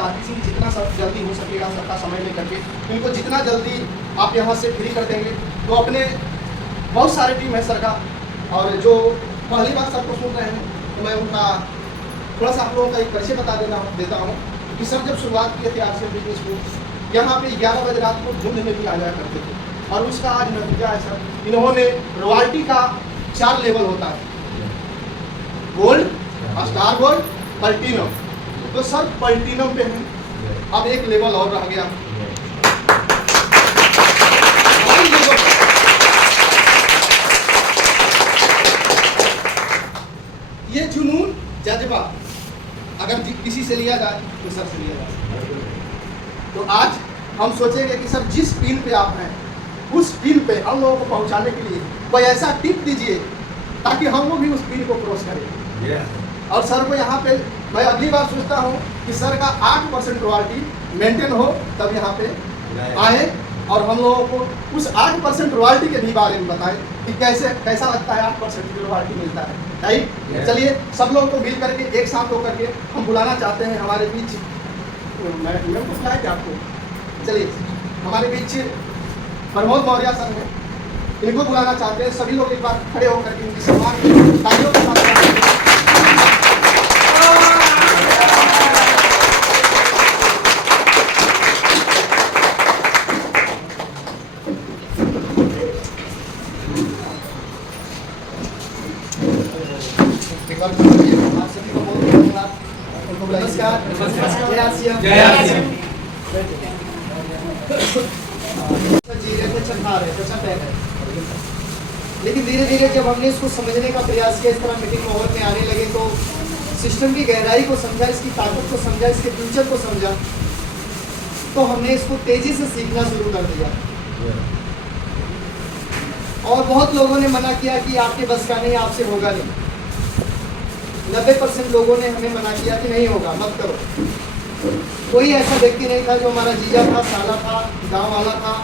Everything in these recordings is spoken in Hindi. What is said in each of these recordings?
आरटीसी जितना जल्दी हो सकेगा सबका समय लेकर के इनको जितना जल्दी आप यहाँ से फ्री कर देंगे तो अपने बहुत सारे टीम है सर का। और जो पहली बार सबको सुन रहे हैं तो मैं उनका थोड़ा सा आप लोगों का एक परिचय बता देता हूँ कि सर जब शुरुआत किए थे आरसीएम बिजनेस को यहाँ पे 11 बजे रात को झुंड में भी आ जाया करते थे और उसका आज नतीजा है सर इन्होंने रॉयल्टी का 4 लेवल होता है, गोल्ड, स्टार गोल्ड, प्लैटिनम। तो सर प्लैटिनम पे हैं, अब एक लेवल और रह गया। ये जुनून जज्बा अगर किसी से लिया जाए तो सर से लिया जाए। तो आज हम सोचेंगे कि सर जिस फील्ड पे आप हैं उस फील्ड पे हम लोगों को पहुंचाने के लिए कोई ऐसा टिप दीजिए ताकि हम लोग भी उस फील्ड को क्रॉस करें। और सर को यहाँ पे मैं अगली बार सोचता हूँ कि सर का 8% रॉयल्टी मेंटेन हो तब यहाँ पे आए और हम लोगों को उस 8% रॉयल्टी के भी बारे में बताएं कि कैसा लगता है 8% की रॉयल्टी मिलता है। राइट, चलिए सब लोगों को मिल करके एक साथ होकर के हम बुलाना चाहते हैं हमारे बीच। मैडम को बुलाएंगे आपको, चलिए हमारे बीच प्रमोद मौर्य सर हैं, इनको बुलाना चाहते हैं। सभी लोग एक बार खड़े होकर के उनकी सम्मान तालियों के साथ लेकिन धीरे धीरे जब हमने इसको समझने का प्रयास किया, इस तरह मीटिंग माहौल में आने लगे तो सिस्टम की गहराई को समझा, इसकी ताकत को समझा, इसके फ्यूचर को समझा, तो हमने इसको तेजी से सीखना शुरू कर दिया। और बहुत लोगों ने मना किया कि आपके बस का नहीं, आपसे होगा नहीं। 90% लोगों ने हमें मना किया कि नहीं होगा, मत करो। कोई ऐसा व्यक्ति नहीं था जो हमारा जीजा था, साला था, गांव वाला था,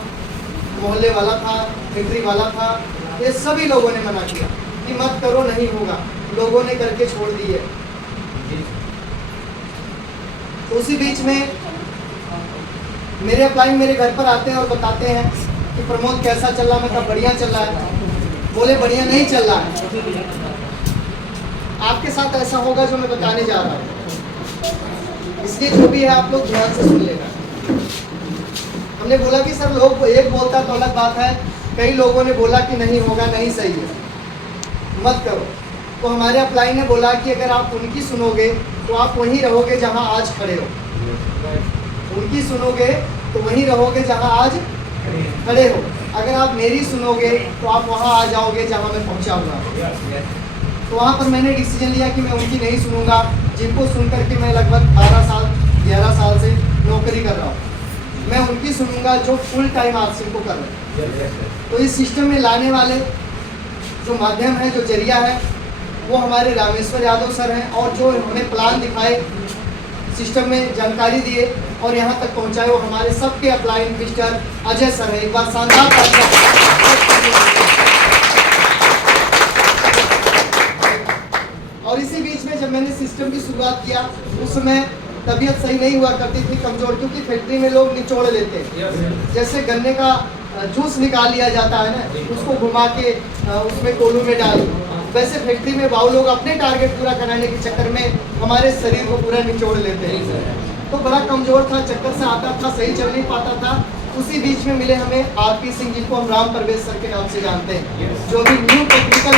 मोहल्ले वाला था, फैक्ट्री वाला था, ये सभी लोगों ने मना किया कि मत करो, नहीं होगा। लोगों ने करके छोड़ दी है। तो उसी बीच में मेरे अपलाइन मेरे घर पर आते हैं और बताते हैं कि प्रमोद कैसा चल रहा। मैं कहा बढ़िया चल रहा है। बोले बढ़िया नहीं चल रहा है, आपके साथ ऐसा होगा जो मैं बताने जा रहा हूँ, इसलिए जो भी है आप लोग ध्यान से सुन लेना। हमने बोला कि सर लोग एक बोलता तो अलग बात है, कई लोगों ने बोला कि नहीं होगा, नहीं सही है, मत करो। तो हमारे अपलाइन ने बोला कि अगर आप उनकी सुनोगे तो आप वहीं रहोगे जहां आज खड़े हो। उनकी सुनोगे तो वहीं रहोगे जहां आज खड़े हो। अगर आप मेरी सुनोगे तो आप वहां आ जाओगे जहां मैं पहुंचा हुआ। तो वहाँ पर मैंने डिसीजन लिया कि मैं उनकी नहीं सुनूंगा जिनको सुन करके मैं लगभग 11 साल से नौकरी कर रहा हूँ। मैं उनकी सुनूंगा जो फुल टाइम आरसीएम को कर रहे हैं। तो इस सिस्टम में लाने वाले जो माध्यम है, जो जरिया है, वो हमारे रामेश्वर यादव सर हैं और जो हमें प्लान दिखाए, सिस्टम में जानकारी दिए और यहाँ तक पहुँचाए वो हमारे सबके अपलाइन मिस्टर अजय सर है। एक बार शानदार और इसी बीच में जब मैंने सिस्टम की शुरुआत किया उस समय तबीयत सही नहीं हुआ करती थी, कमजोर, क्योंकि फैक्ट्री में लोग निचोड़ लेते हैं। जैसे गन्ने का जूस निकाल लिया जाता है ना, उसको घुमा के उसमें कोलू में डाल, वैसे फैक्ट्री में बाऊ लोग अपने टारगेट पूरा कराने के चक्कर में हमारे शरीर को पूरा निचोड़ लेते हैं। तो बड़ा कमजोर था, चक्कर से आता था, सही चल नहीं पाता था। उसी बीच में मिले हमें आरपी सिंह, जिनको हम राम परवेश सर के नाम से जानते हैं, जो भी न्यू टेक्निकल।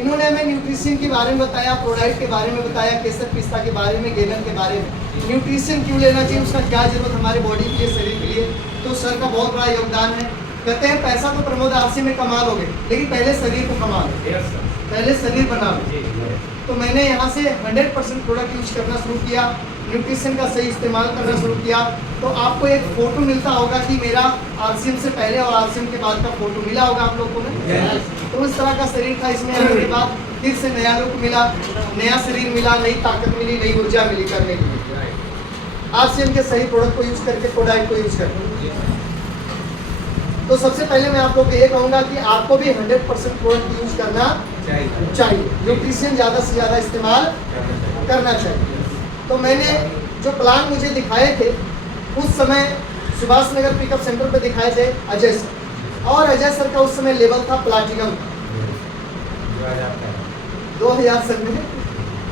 इन्होंने हमें न्यूट्रिशन के बारे में बताया, प्रोडाक्ट के बारे में बताया, केसर पिस्ता के बारे में, गेनर के बारे में, न्यूट्रिशन क्यों लेना चाहिए, उसका क्या जरूरत हमारे बॉडी के लिए, शरीर के लिए। तो सर का बहुत बड़ा योगदान है। कहते हैं पैसा तो प्रमोद आरसीएम में कमा लोगे, लेकिन पहले शरीर को कमा लो, पहले शरीर बना लो। तो मैंने यहाँ से 100% प्रोडक्ट यूज करना शुरू किया, न्यूट्रिशन का सही इस्तेमाल करना शुरू किया। तो आपको एक फोटो मिलता होगा कि मेरा आरसीएम से पहले और आरसीएम के बाद का फोटो मिला होगा आप लोगों ने। तो इस तरह का शरीर था। इसमें आने के बाद फिर से नया लुक मिला, नया शरीर मिला, नई ताकत मिली, नई ऊर्जा मिली करने के लिए। आरसीएम के सही प्रोडक्ट को यूज करके, प्रोडक्ट को यूज करके। तो सबसे पहले मैं आप लोग को ये कहूँगा कि आपको भी 100% प्रोडक्ट यूज करना चाहिए, न्यूट्रिशन ज़्यादा से ज़्यादा इस्तेमाल करना चाहिए। तो मैंने जो प्लान मुझे दिखाए थे उस समय सुभाष नगर पिकअप सेंटर पे दिखाए थे अजय सर, और अजय सर का उस समय लेवल था प्लाटिनम 2000 सन में,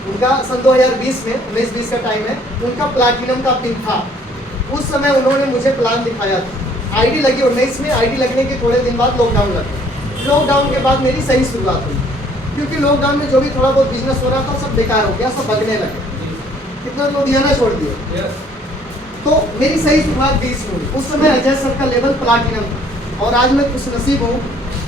उनका सन 2020 में 19-20 का टाइम है, उनका प्लाटिनम का पिन था। उस समय उन्होंने मुझे प्लान दिखाया था। आईडी लगी 19 में, आईडी लगने के थोड़े दिन बाद लॉकडाउन लगा। लॉकडाउन के बाद मेरी सही शुरुआत हुई, क्योंकि लॉकडाउन में जो भी थोड़ा बहुत बिजनेस हो रहा था सब बेकार हो गया, सब भगने लगे, कितना लोग लुधियाना छोड़ दिए। तो मेरी सही शुरुआत 20 में हुई। उस समय अजय सर का लेवल प्लाटिनम था, और आज मैं खुशनसीब हूँ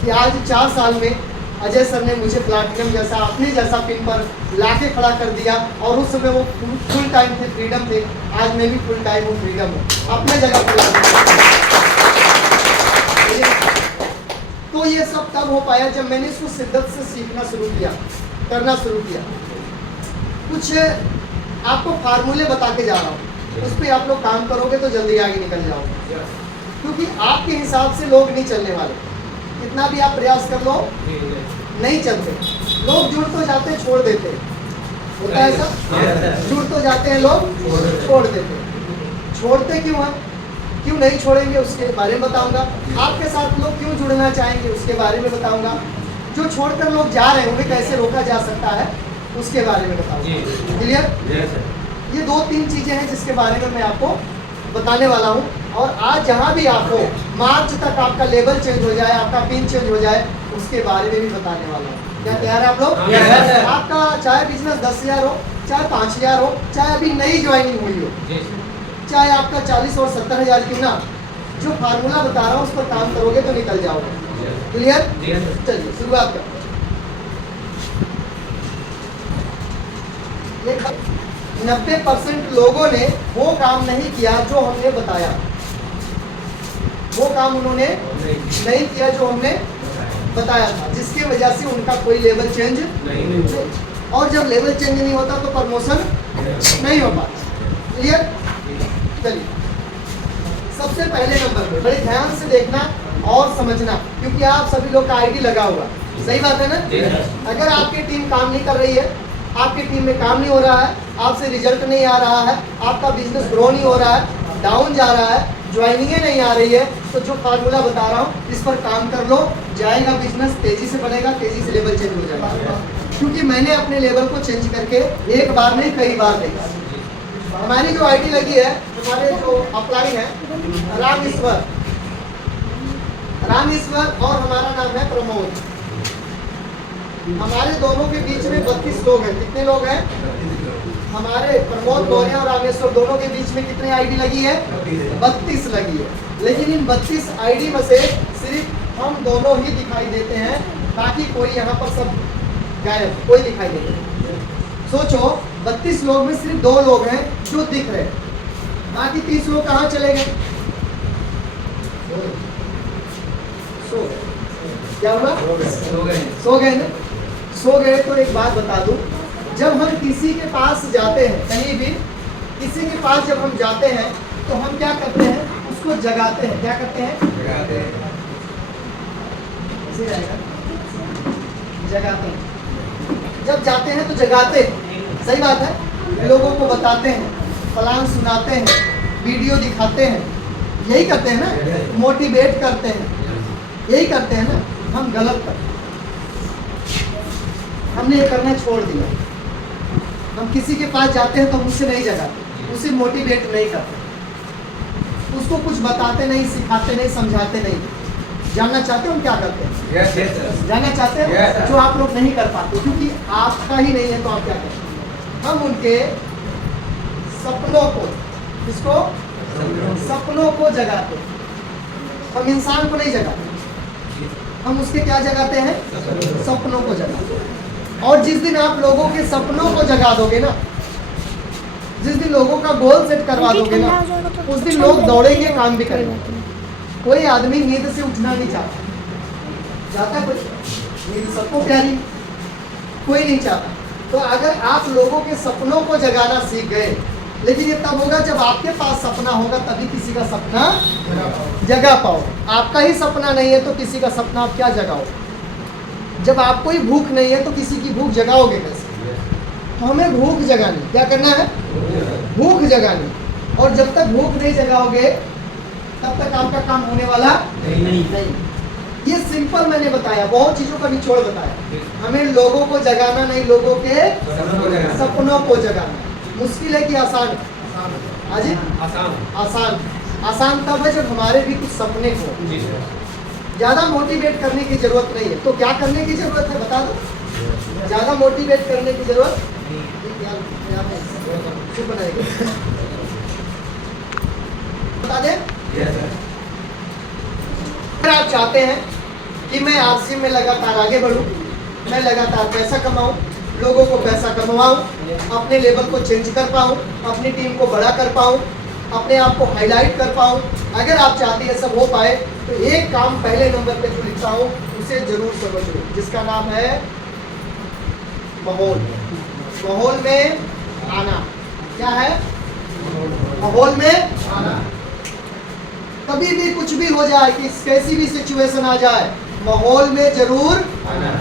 कि आज 4 साल में अजय सर ने मुझे प्लाटिनम जैसा अपने जैसा पिन पर लाके खड़ा कर दिया। और उस समय वो फुल टाइम थे, फ्रीडम थे, आज मैं भी फुल टाइम हूँ, फ्रीडम हूँ, अपने जगह पर। तो ये सब तब हो पाया जब मैंने इसको शिद्दत से सीखना शुरू किया, करना शुरू किया। कुछ आपको फार्मूले बता के जा रहा हूँ, उस पर आप लोग काम करोगे तो जल्दी आगे निकल जाओगे, क्योंकि आपके हिसाब से लोग नहीं चलने वाले। कितना भी आप प्रयास कर लो नहीं चलते, लोग जुड़ तो जाते छोड़ देते, होता है ऐसा, जुड़ तो जाते हैं लोग छोड़ देते। छोड़ते क्यों हैं, क्यों नहीं छोड़ेंगे उसके बारे में बताऊंगा। आपके साथ लोग क्यों जुड़ना चाहेंगे उसके बारे में बताऊंगा। जो छोड़कर लोग जा रहे हैं उन्हें कैसे रोका जा सकता है उसके बारे में बताऊंगा। क्लियर? ये 2-3 चीजें हैं जिसके बारे में मैं आपको बताने वाला हूँ। और आज जहाँ भी आप हो, मार्च तक आपका लेवल चेंज हो जाए, आपका पिन चेंज हो जाए, उसके बारे में भी बताने वाला हूँ। क्या तैयार है आप लोग? आपका चाहे बिजनेस 10,000 हो, चाहे 5,000 हो, चाहे अभी नई ज्वाइनिंग हुई हो, चाहे आपका 40 और 70,000 क्यों ना, जो फार्मूला बता रहा हूँ उस पर काम करोगे तो निकल जाओगे। क्लियर? चलिए शुरुआत करते हैं। 90% लोगों ने वो काम नहीं किया जो हमने बताया, वो काम उन्होंने नहीं किया जो हमने बताया था, जिसकी वजह से उनका कोई लेवल चेंज नहीं। और जब लेवल चेंज नहीं होता तो प्रमोशन नहीं हो पाता। क्लियर? चलिए सबसे पहले नंबर पे बड़े ध्यान से देखना और समझना, क्योंकि आप सभी लोग का आईडी लगा हुआ, सही बात है ना। अगर आपकी टीम काम नहीं कर रही है, आपकी टीम में काम नहीं हो रहा है, आपसे रिजल्ट नहीं आ रहा है, आपका बिजनेस ग्रो नहीं हो रहा है, डाउन जा रहा है, ज्वाइनिंगें नहीं आ रही है, तो जो फार्मूला बता रहा हूँ इस पर काम कर लो, जाएगा बिजनेस, तेजी से बढ़ेगा, तेजी से लेवल चेंज हो जाएगा। क्योंकि मैंने अपने लेवल को चेंज करके एक बार नहीं कई बार देखा। हमारी जो आईडी लगी है, हमारे जो अपलाइन है रामेश्वर और हमारा नाम है प्रमोद। हमारे दोनों के बीच में 32 लोग हैं। कितने लोग हैं? हमारे प्रमोद मौर्य और रामेश्वर दोनों के बीच में कितने आईडी लगी है? 32 लगी है। लेकिन इन 32 आईडी में से सिर्फ हम दोनों ही दिखाई देते हैं, बाकी कोई यहाँ पर सब गायब, कोई दिखाई नहीं देते। सोचो 32 लोग में सिर्फ 2 लोग हैं जो दिख रहे हैं, बाकी 30 लोग कहाँ चले गए? क्या हुआ? सो गए ना। सो गए तो एक बात बता दूं, जब हम किसी के पास जाते हैं, कहीं भी किसी के पास जब हम जाते हैं तो हम क्या करते हैं? उसको जगाते हैं। क्या करते हैं? जगाते हैं। ऐसे रहेगा, जगाते हैं। जब जाते हैं तो जगाते हैं, सही बात है। लोगों को बताते हैं, प्लान सुनाते हैं, वीडियो दिखाते हैं, यही करते हैं ना, मोटिवेट करते हैं, यही करते हैं ना। हम गलत करते हैं, हमने ये करना छोड़ दिया। हम किसी के पास जाते हैं तो हम उससे नहीं जगाते, उसे मोटिवेट नहीं करते, उसको कुछ बताते नहीं, सिखाते नहीं, समझाते नहीं। जानना चाहते हो हम क्या करते हैं? yes, जानना चाहते हैं? yes, जो आप लोग नहीं कर पाते क्योंकि आपका ही नहीं है, तो आप क्या करते हैं? हम उनके सपनों को, किसको? सपनों को जगाते हैं। हम इंसान को नहीं जगाते, हम उसके क्या जगाते हैं? सपनों को जगाते हैं। और जिस दिन आप लोगों के सपनों को जगा दोगे ना, जिस दिन लोगों का गोल सेट करवा दोगे ना, उस दिन लोग दौड़ेंगे, काम भी करेंगे। कोई आदमी नींद से उठना नहीं चाहता कोई? नींद सबको प्यारी, कोई नहीं चाहता। तो अगर आप लोगों के सपनों को जगाना सीख गए, लेकिन ये तब होगा जब आपके पास सपना होगा, तभी किसी का सपना जगा पाओ। आपका ही सपना नहीं है तो किसी का सपना आप क्या जगाओ? जब आपको ही भूख नहीं है तो किसी की भूख जगाओगे कैसे? तो हमें भूख जगानी, क्या करना है? भूख जगानी। और जब तक भूख नहीं जगाओगे तब तक आपका काम होने वाला नहीं। ये सिंपल मैंने बताया, बहुत चीजों का निचोड़ बताया। हमें लोगों को जगाना नहीं, लोगों के सपनों को जगाना। मुश्किल है कि आसान? हाजी आसान। आसान तब है जब हमारे भी कुछ सपने हो। ज्यादा मोटिवेट करने की जरूरत नहीं है। तो क्या करने की जरूरत है बता दो? ज्यादा मोटिवेट करने की जरूरत बता दें। अगर आप चाहते हैं कि मैं आरसीएम में लगातार आगे बढ़ूं, मैं लगातार पैसा कमाऊं, लोगों को पैसा कमवाऊं, अपने लेवल को चेंज कर पाऊं, अपनी टीम को बड़ा कर पाऊं, अपने आप को हाईलाइट कर पाऊं, अगर आप चाहते हैं सब हो पाए तो एक काम पहले नंबर पे जो लिखता हूं उसे जरूर समझो, जिसका नाम है माहौल। माहौल में आना। क्या है? माहौल में आना। कभी भी कुछ भी हो जाए, कि कैसी भी सिचुएशन आ जाए, माहौल में जरूर आना।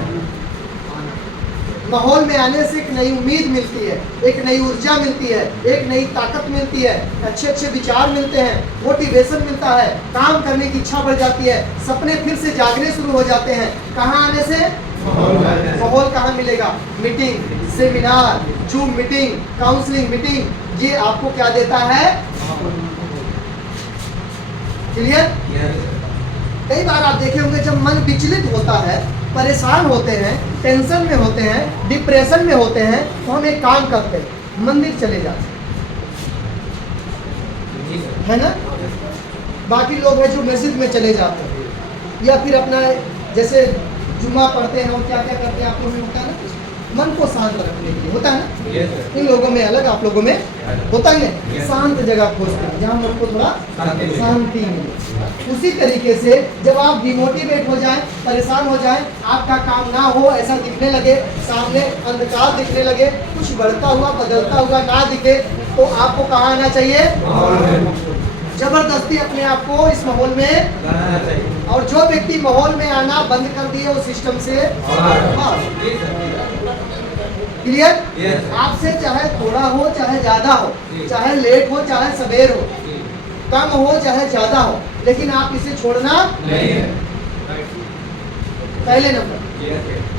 माहौल में आने से एक नई उम्मीद मिलती है, एक नई ऊर्जा मिलती है, एक नई ताकत मिलती है, अच्छे अच्छे विचार मिलते हैं, मोटिवेशन मिलता है, काम करने की इच्छा बढ़ जाती है, सपने फिर से जागने शुरू हो जाते हैं। कहाँ आने से? माहौल कहाँ मिलेगा? Meeting, seminar, zoom meeting, counselling meeting, ये आपको क्या देता है? क्लियर? कई बार आप देखे होंगे जब मन विचलित होता है, परेशान होते हैं, टेंशन में होते हैं, डिप्रेशन में होते हैं, तो हम एक काम करते हैं, मंदिर चले जाते हैं, है ना? बाकी लोग हैं जो मस्जिद में चले जाते हैं, या फिर अपना जैसे जुम्मा पढ़ते हैं और क्या क्या करते हैं, आप लोगों में होता है ना, मन को शांत रखने के लिए होता है ना। इन लोगों में अलग, आप लोगों में होता है ना, शांत जगह खोजते हैं जहाँ मन को थोड़ा शांति मिले। उसी तरीके से जब आप डिमोटिवेट हो जाएं, परेशान हो जाएं, आपका काम ना हो ऐसा दिखने लगे, सामने अंधकार दिखने लगे, कुछ बढ़ता हुआ बदलता हुआ ना दिखे, तो आपको कहाँ आना चाहिए? जबरदस्ती अपने आप को इस माहौल में लाना चाहिए। और जो व्यक्ति माहौल में आना बंद कर दिए वो सिस्टम से क्लियर? आपसे चाहे थोड़ा हो चाहे ज्यादा हो, चाहे लेट हो चाहे सवेर हो, कम हो चाहे ज्यादा हो, लेकिन आप इसे छोड़ना नहीं है। पहले नंबर।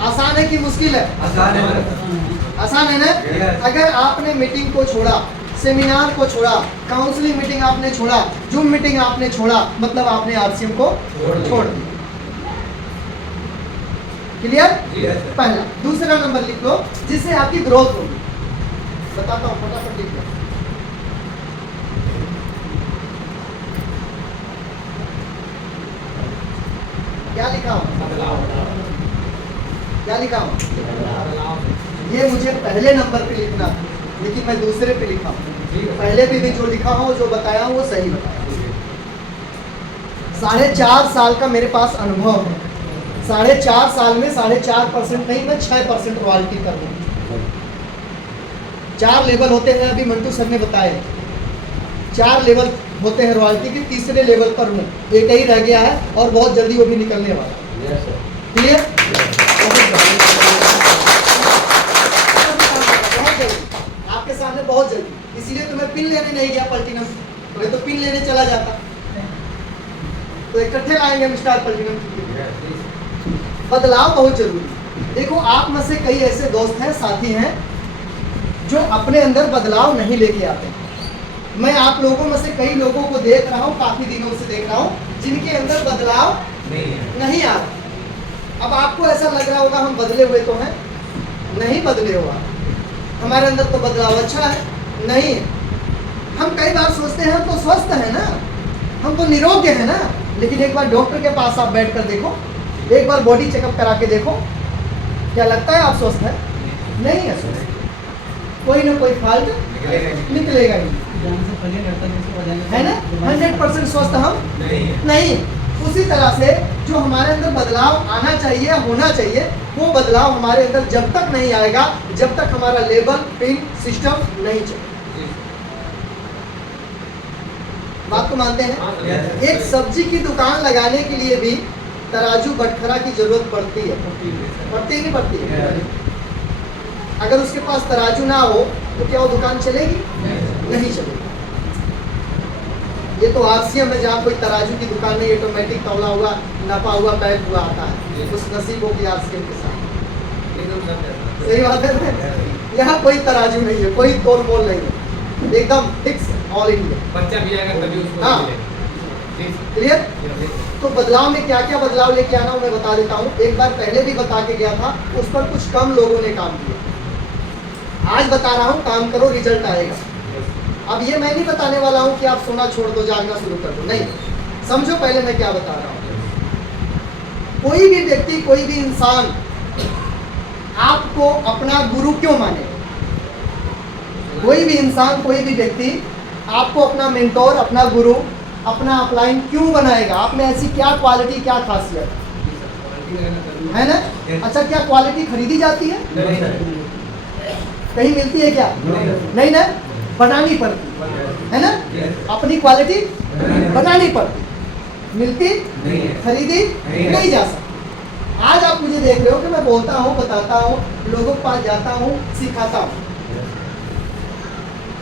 आसान है कि मुश्किल है? आसान है। आसान है ना? अगर आपने मीटिंग को छोड़ा, सेमिनार को छोड़ा, काउंसलिंग मीटिंग आपने छोड़ा, जूम मीटिंग आपने छोड़ा, मतलब आपने आरसीएम को छोड़ दिया। क्लियर? पहला। दूसरा नंबर लिख लो जिससे आपकी ग्रोथ होगी। बताता हूँ, फटाफट लिख लो। क्या लिखा हूँ? क्या लिखा हूँ? ये मुझे पहले नंबर पे लिखना था, लेकिन मैं दूसरे पे लिखा हूँ। पहले भी जो लिखा हो, जो बताया वो सही बताया। 4.5 साल का मेरे पास अनुभव है। 4.5 साल में 4.5% नहीं, मैं 6% रॉयल्टी कर दूँ। 4 लेवल होते हैं, अभी मंटू सर ने बताए 4 लेवल होते हैं रॉयल्टी के। तीसरे लेवल पर हूँ, एक ही रह गया है और बहुत जल्दी वो भी निकलने वाला। क्लियर? आपके सामने बहुत जल्दी, इसीलिए तो मैं पिन लेने नहीं गया प्लैटिनम, मैं तो पिन लेने चला जाता। तो इकट्ठे लाएंगे हम स्टार प्लैटिनम। बदलाव बहुत जरूरी। देखो आप में से कई ऐसे दोस्त हैं, साथी हैं जो अपने अंदर बदलाव नहीं लेके आते। मैं आप लोगों में से कई लोगों को देख रहा हूँ, काफी दिनों से देख रहा हूँ, जिनके अंदर बदलाव नहीं आ रहा। अब आपको ऐसा लग रहा होगा हम बदले हुए तो हैं, नहीं बदले हुआ, हमारे अंदर तो बदलाव अच्छा है। नहीं, हम कई बार सोचते हैं हम तो स्वस्थ है ना, हम तो निरोग है ना, लेकिन एक बार डॉक्टर के पास आप बैठ कर देखो, एक बार बॉडी चेकअप करा के देखो, क्या लगता है आप स्वस्थ है? नहीं है स्वस्थ, कोई ना कोई फॉल्ट निकलेगा ही, है ना? 100% स्वस्थ हम नहीं। उसी तरह से जो हमारे अंदर बदलाव आना चाहिए, होना चाहिए, वो बदलाव हमारे अंदर जब तक नहीं आएगा, जब तक हमारा लेवल पिन सिस्टम नहीं चलेगा। बात को मानते हैं? एक सब्जी की दुकान लगाने के लिए भी तराजू बटखरा की जरूरत पड़ती है, पड़ती नहीं पड़ती है? अगर उसके पास तराजू ना हो तो क्या वो दुकान चलेगी? नहीं चलेगी। ये तो आरसीएम है जहाँ कोई तराजू की दुकान नहीं, ऑटोमेटिक तौला हुआ, नापा हुआ, पैक हुआ आता है, उस नसीबों की आरसीएम के साथ। सही बात है ना? यहाँ कोई तराजू नहीं है, कोई तोल मोल नहीं है, एकदम फिक्स ऑल इंडिया। बच्चा भी आएगा तभी उसको हाँ, क्लियर? तो बदलाव में क्या क्या बदलाव लेके आना मैं बता देता हूँ। एक बार पहले भी बता के गया था, उस पर कुछ कम लोगों ने काम किया। आज बता रहा हूँ, काम करो, रिजल्ट आएगा। अब ये मैं नहीं बताने वाला हूँ कि आप सोना छोड़ दो, जागना शुरू कर दो, नहीं। समझो पहले मैं क्या बता रहा हूँ। कोई भी व्यक्ति, कोई भी इंसान आपको अपना गुरु क्यों माने? कोई भी इंसान, कोई भी व्यक्ति आपको अपना मेंटोर, अपना गुरु, अपना अपलाइन क्यों बनाएगा? आप में ऐसी क्या क्वालिटी, क्या खासियत है ना? अच्छा, क्या क्वालिटी खरीदी जाती है? कहीं मिलती है क्या? नहीं ना, बनानी पड़ती है ना। अपनी क्वालिटी बनानी पड़ती, मिलती खरीदी नहीं जा सकती। आज आप मुझे देख रहे हो कि मैं बोलता हूँ, बताता हूँ, लोगों के पास जाता हूँ, सिखाता हूँ।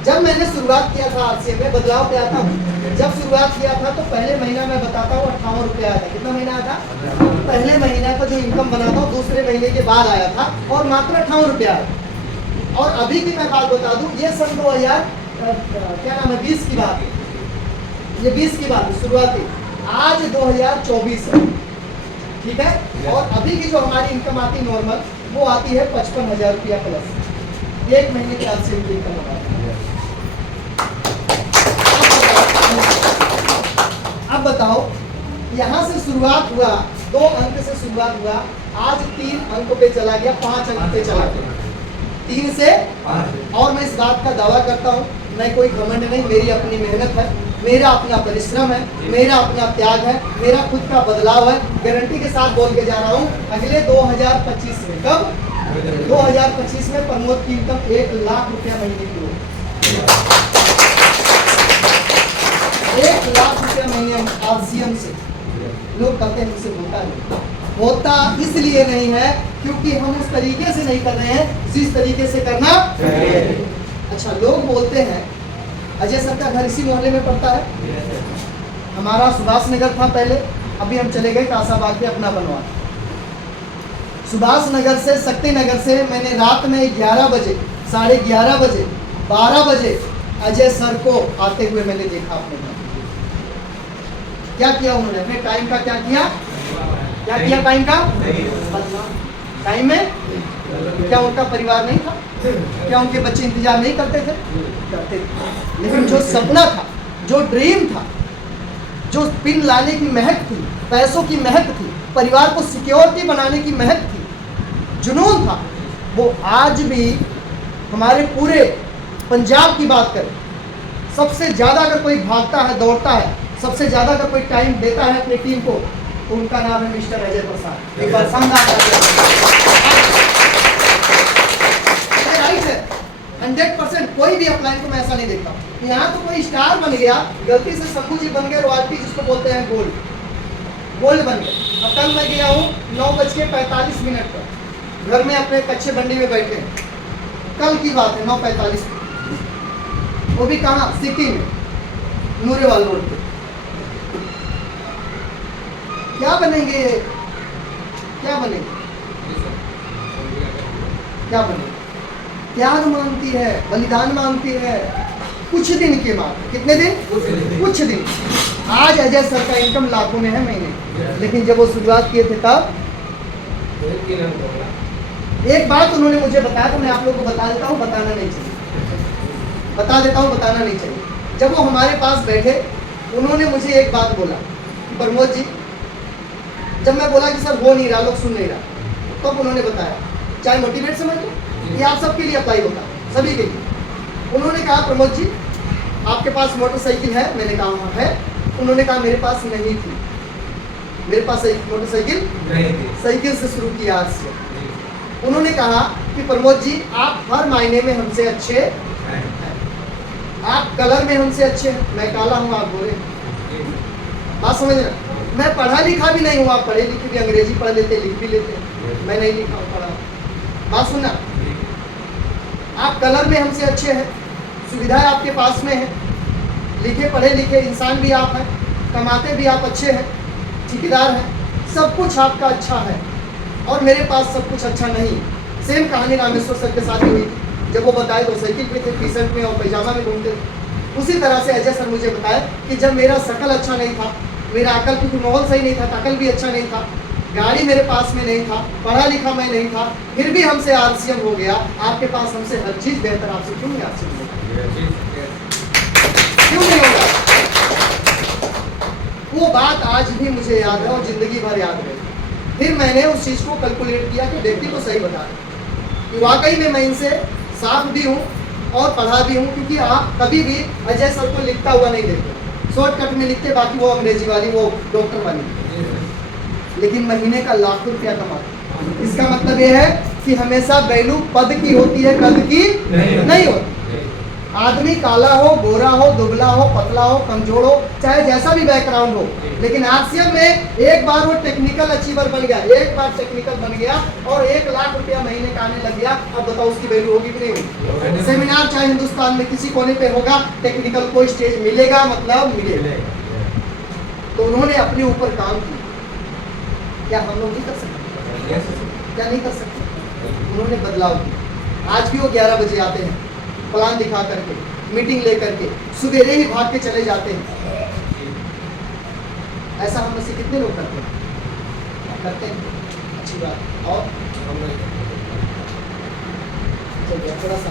जब मैंने शुरुआत किया था आरसीएम में, बदलाव पे आता हूँ, जब शुरुआत किया था तो पहले महीना मैं बताता हूँ 58 रुपये आया था। कितना महीना आया था? पहले महीना का जो इनकम बना था दूसरे महीने के बाद आया था, और मात्र 58 रुपये आया। और अभी की मैं बात बता दूँ, ये सन 2000 क्या नाम है, 20 की बात है, ये 20 की बात है शुरुआती। आज 2024 है, ठीक है। और अभी की जो हमारी इनकम आती नॉर्मल, वो आती है 55,000 रुपया प्लस। एक महीने के आरसीएम की इनकम हमारी। अब बताओ, यहाँ से शुरुआत हुआ, 2 अंक से शुरुआत हुआ, आज 3 अंक पे चला गया, 5 अंक पे चला गया, 3 से 5। और मैं इस बात का दावा करता हूँ, मैं कोई घमंड नहीं, मेरी अपनी मेहनत है, मेरा अपना परिश्रम है, मेरा अपना त्याग है, मेरा खुद का बदलाव है। गारंटी के साथ बोल के जा रहा हूँ, अगले 2025 में, कब? 2025 में प्रमोद की इनकम 1 लाख रुपया महीने की होगी। 1 लाख रुपया महीने आरसीएम से। लोग कहते हैं मुझसे होता नहीं, होता इसलिए नहीं है क्योंकि हम उस तरीके से नहीं कर रहे हैं जिस तरीके से करना चाहिए। अच्छा, लोग बोलते हैं अजय सर का घर इसी मोहल्ले में पड़ता है। हमारा सुभाष नगर था पहले, अभी हम चले गए कासाबाग पे अपना बनवा। सुभाष नगर से, शक्ति नगर से मैंने रात में 11 बजे, 11:30 बजे, 12 बजे अजय सर को आते हुए मैंने देखा अपने घर। क्या किया उन्होंने? अपने टाइम का क्या किया? क्या किया टाइम का? टाइम में क्या उनका परिवार नहीं था? क्या उनके बच्चे इंतजार नहीं करते थे? करते थे। लेकिन जो सपना था, जो ड्रीम था, जो पिन लाने की महक थी, पैसों की महक थी, परिवार को सिक्योरिटी बनाने की महक थी, जुनून था, वो आज भी हमारे पूरे पंजाब की बात करें, सबसे ज़्यादा अगर कोई भागता है, दौड़ता है, सबसे ज़्यादा अगर कोई टाइम देता है अपनी टीम को, तो उनका नाम है मिस्टर अजय प्रसाद। एक बार राइट है, 100%। कोई भी अपलाइन को मैं ऐसा नहीं देखता। यहाँ तो कोई स्टार बन गया, गलती से शंभू जी बन गए रॉयल्टी, जिसको बोलते हैं गोल्ड, गोल्ड बन गए। अब कल मैं गया हूँ 9:45 पर, घर में अपने कच्चे बंडी में बैठे हैं, कल की बात है, 9:45, वो भी कहाँ? सिटी में, नूरेवाल रोड पे। क्या बनेंगे ये? क्या बनेंगे? क्या बनेंगे? त्याग मांगती है, बलिदान मांगती है, कुछ दिन के बाद। कितने दिन? कुछ दिन। आज अजय सर का इनकम लाखों में है महीने, लेकिन जब वो शुरुआत किए थे तब एक बात उन्होंने मुझे बताया, तो मैं आप लोगों को बता देता हूँ, बताना नहीं चाहिए, बता देता हूँ, बताना नहीं चाहिए। जब वो हमारे पास बैठे, उन्होंने मुझे एक बात बोला, प्रमोद जी, जब मैं बोला कि सर हो नहीं रहा, लोग सुन नहीं रहा, तब तो उन्होंने बताया, चाहे मोटिवेट समझ लो, ये आप सबके लिए अप्लाई होता है, सभी के लिए। उन्होंने कहा प्रमोद जी आपके पास मोटरसाइकिल है? मैंने कहा हाँ है। उन्होंने कहा मेरे पास नहीं थी, मेरे पास मोटरसाइकिल नहीं थी। साइकिल से शुरू किया आज से। उन्होंने कहा कि प्रमोद जी आप हर मायने में हमसे अच्छे हैं, आप कलर में हमसे अच्छे हैं, मैं काला हूँ, आप गोरे, बात समझ रहे? मैं पढ़ा लिखा भी नहीं हूँ, आप पढ़े लिखे भी, अंग्रेजी पढ़ लेते, लिख भी लेते, मैं नहीं लिखा हूँ, पढ़ा। बात सुनना, आप कलर में हमसे अच्छे हैं, सुविधाएं आपके पास में है, लिखे पढ़े लिखे इंसान भी आप हैं, कमाते भी आप अच्छे हैं, ठेकेदार हैं, सब कुछ आपका अच्छा है, और मेरे पास सब कुछ अच्छा नहीं। सेम कहानी रामेश्वर सर के साथ ही हुई थी, जब वो बताए तो साइकिल पे थे, टी शर्ट में और पैजामा में घूमते थे। उसी तरह से अजय सर मुझे बताए कि जब मेरा शकल अच्छा नहीं था, मेरा अकल, क्योंकि माहौल सही नहीं था, अकल भी अच्छा नहीं था, गाड़ी मेरे पास में नहीं था, पढ़ा लिखा मैं नहीं था, फिर भी हमसे आरसीएम हो गया। आपके पास हमसे हर चीज़ बेहतर, आपसे क्यों नहीं आरसीएम होगा? क्यों नहीं होगा? वो बात आज भी मुझे याद है और जिंदगी भर याद रहे। फिर मैंने उस चीज़ को कैलकुलेट किया कि व्यक्ति को सही बता कि वाकई में मैं इनसे साफ भी हूँ और पढ़ा भी हूँ, क्योंकि आप कभी भी अजय सर को लिखता हुआ नहीं देखते, शॉर्टकट में लिखते, बाकी वो अंग्रेजी वाली, वो डॉक्टर वाली, लेकिन महीने का लाखों रुपया कमाते। इसका मतलब ये है कि हमेशा वैल्यू पद की होती है, कद की नहीं होती। आदमी काला हो, गोरा हो, दुबला हो, पतला हो, कमजोर हो, चाहे जैसा भी बैकग्राउंड हो, लेकिन आरसीएम में एक बार वो टेक्निकल अचीवर बन गया, एक बार टेक्निकल बन गया और 1 लाख रुपया महीने का आने लग गया। अब बताओ उसकी वैल्यू होगी कि नहीं होगी? सेमिनार चाहे हिंदुस्तान में किसी कोने पे होगा, टेक्निकल कोई स्टेज मिलेगा, मतलब मिलेगा। तो उन्होंने अपने ऊपर काम किया, क्या हम लोग नहीं कर सकते? क्या नहीं कर सकते? उन्होंने बदलाव किया। आज भी वो 11 बजे आते हैं, प्लान दिखा करके, मीटिंग लेकर के, सवेरे ही भाग के चले जाते हैं। ऐसा हम में से कितने लोग करते हैं? करते हैं, अच्छी बात। और चलिए थोड़ा सा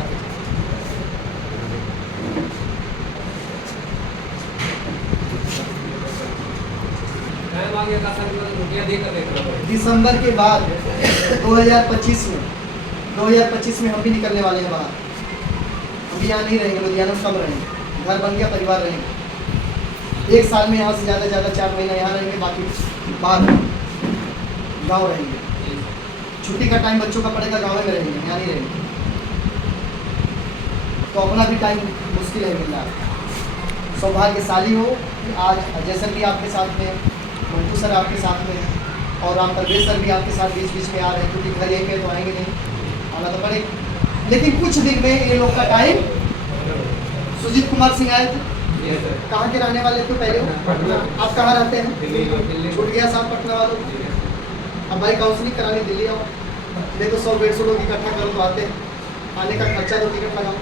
दिसंबर के बाद 2025 में हम भी निकलने वाले हैं बाहर। हम भी यहाँ नहीं रहेंगे, लुधियाना में कम रहेंगे, घर बन गया, परिवार रहेंगे। 1 साल में यहाँ से ज़्यादा 4 महीना यहाँ रहेंगे, बाकी बाहर गाँव रहेंगे। छुट्टी का टाइम बच्चों का पड़ेगा, गाँव में रहेंगे, यहाँ नहीं रहेंगे। तो अपना भी टाइम मुश्किल है मिलना। सौभाग्यशाली हो कि आज अजय सर भी आपके साथ में, मंटू सर आपके साथ में, और राम परवेश सर भी आपके साथ बीच बीच में आ रहे हैं, क्योंकि घर एक है तो आएंगे नहीं, आना तो पड़ेगा। लेकिन कुछ दिन में ये लोग का टाइम। सुजीत कुमार सिंह आए थे, कहाँ के रहने वाले थे पहले? आप कहाँ रहते हैं? छूट गया साहब पटना वालों। अब भाई काउंसलिंग कराने दिल्ली आओ, देखो 100-150 लोग इकट्ठा करो तो आते हैं, आने का खर्चा तो टिकट लगाओ।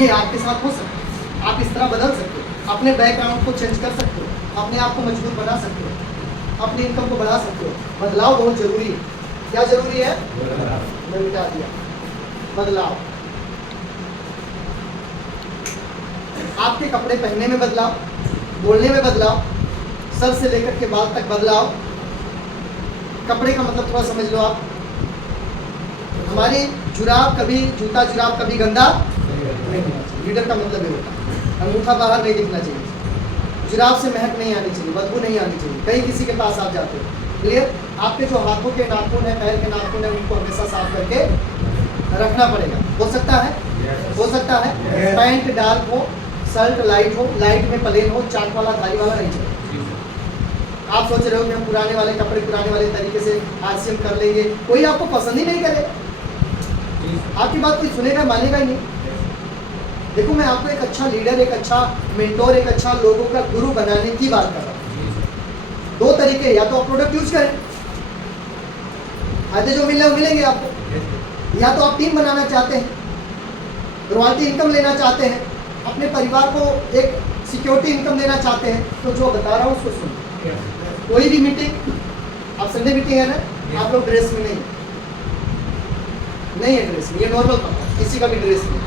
ये आपके साथ हो सकता है, आप इस तरह बदल सकते हो, अपने बैकग्राउंड को चेंज कर सकते हो, अपने आप को मजबूत बना सकते हो, अपनी इनकम को बढ़ा सकते हो। बदलाव बहुत जरूरी है। क्या जरूरी है? मैं बता दिया, बदलाव। आपके कपड़े पहनने में बदलाव, बोलने में बदलाव, सर से लेकर के बाल तक बदलाव। कपड़े का मतलब थोड़ा समझ लो आप। हमारी जुराब कभी, जूता जुराब कभी गंदा नहीं होना चाहिए। लीडर का मतलब ये होता है, अंगूठा बाहर नहीं दिखना चाहिए, जुराब से महक नहीं आनी चाहिए, बदबू नहीं आनी चाहिए। कहीं किसी के पास आप जाते हो, क्लियर? आपके जो हाथों के नाखून है, पैर के नाखून है, उनको हमेशा साफ करके रखना पड़ेगा। हो सकता है? हो सकता है। पैंट डार्क हो, शर्ट लाइट हो, लाइट में प्लेन हो, चाक वाला धारी वाला नहीं चाहिए। आप सोच रहे हो कि हम पुराने वाले कपड़े, पुराने वाले तरीके से आरसीएम कर लेंगे, कोई आपको पसंद ही नहीं करे, आपकी बात कोई सुनेगा, मानेगा ही नहीं। देखो, मैं आपको एक अच्छा लीडर, एक अच्छा मेंटोर, एक अच्छा लोगों का गुरु बनाने की बात कर रहा हूँ। 2 तरीके, या तो आप प्रोडक्ट यूज करें, फायदे जो मिल रहे वो मिलेंगे आपको, या तो आप टीम बनाना चाहते हैं, रॉयल्टी इनकम लेना चाहते हैं, अपने परिवार को एक सिक्योरिटी इनकम देना चाहते हैं, तो जो बता रहा हूँ उसको सुनो। कोई भी मीटिंग, आप संडे मीटिंग है ना, आप लोग ड्रेस में नहीं है ड्रेस में, ये नॉर्मल कपड़ा, किसी का भी ड्रेस नहीं।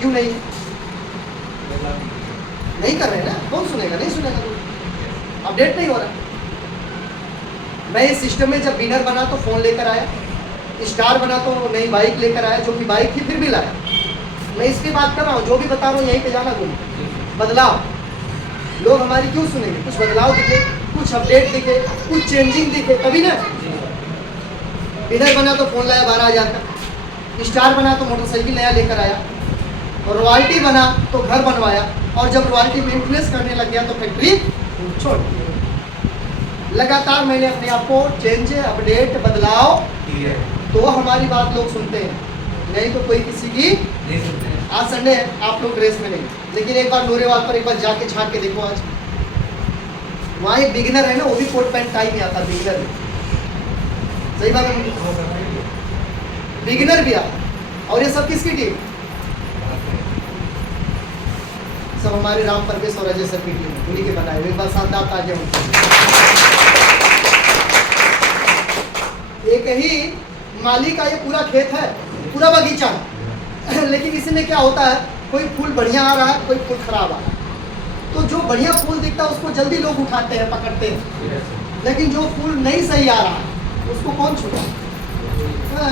क्यों नहीं? नहीं कर रहे ना, कौन सुनेगा? नहीं सुनेगा, अपडेट नहीं हो रहा। मैं इस सिस्टम में जब विनर बना तो फोन लेकर आया, स्टार बना तो नई बाइक लेकर आया, जो कि बाइक थी फिर भी लाया। मैं इसकी बात कर रहा हूँ, जो भी बता रहा हूँ यहीं पे जाना घूम। बदलाव, लोग हमारी क्यों सुनेंगे? कुछ बदलाव दिखे, कुछ अपडेट दिखे, कुछ चेंजिंग दिखे, तभी ना। विनर बना तो फोन लाया 12,000 का, स्टार बना तो मोटरसाइकिल नया लेकर आया, और रॉयल्टी बना तो घर बनवाया, और जब रॉयल्टी मेंटेनेंस करने लग गया तो फैक्ट्री छोड़ दी। लगातार मैंने अपने आप को चेंज, अपडेट, बदलाव, तो हमारी बात लोग सुनते हैं, नहीं तो कोई किसी की नहीं सुनते हैं। आज संडे है, आप लोग ड्रेस में नहीं, लेकिन एक बार नूरेवाल पर एक बार जाके झांक के देखो। आज वहाँ एक बिगिनर है ना, वो भी कोट पैंट टाई में आता, बिगिनर है, सही बात है, बिगिनर भी आता। और ये सब किसकी टीम? सब हमारे राम परवेश और अजय सर की टीम, उन्हीं के बनाए हुए। एक बार साथ आप आगे एक ही माली का ये पूरा खेत है, पूरा बगीचा है, लेकिन इसमें क्या होता है, कोई फूल बढ़िया आ रहा है, कोई फूल खराब आ रहा है। तो जो बढ़िया फूल दिखता है उसको जल्दी लोग उठाते हैं, पकड़ते हैं, लेकिन जो फूल नहीं सही आ रहा है उसको कौन छूटा?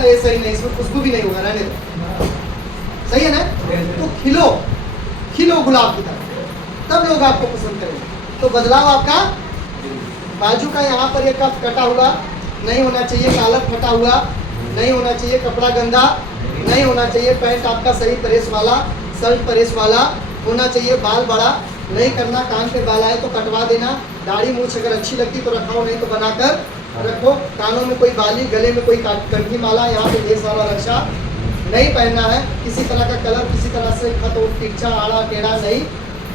ये सही नहीं, इसमें खुशबू भी नहीं होगा, रहने दो, सही है ना? तो खिलो, खिलो गुलाब की तरह, तब लोग आपको पसंद करेंगे। तो बदलाव आपका बाजू का यहाँ पर एक कप कटा हुआ नहीं होना चाहिए, कॉलर फटा हुआ नहीं होना चाहिए, कपड़ा गंदा नहीं होना चाहिए, पैंट आपका सही प्रेस वाला, शर्ट प्रेस वाला होना चाहिए, बाल बड़ा नहीं करना, कान पे बाल आए तो कटवा देना, दाढ़ी मूछ अगर अच्छी लगती तो रखाओ, नहीं तो बनाकर रखो, कानों में कोई बाली, गले में कोई कंठी माला, यहाँ पे ढेर सारा रक्षा नहीं पहनना है, किसी तरह का कलर, किसी तरह से खत तिरछा आड़ा टेढ़ा नहीं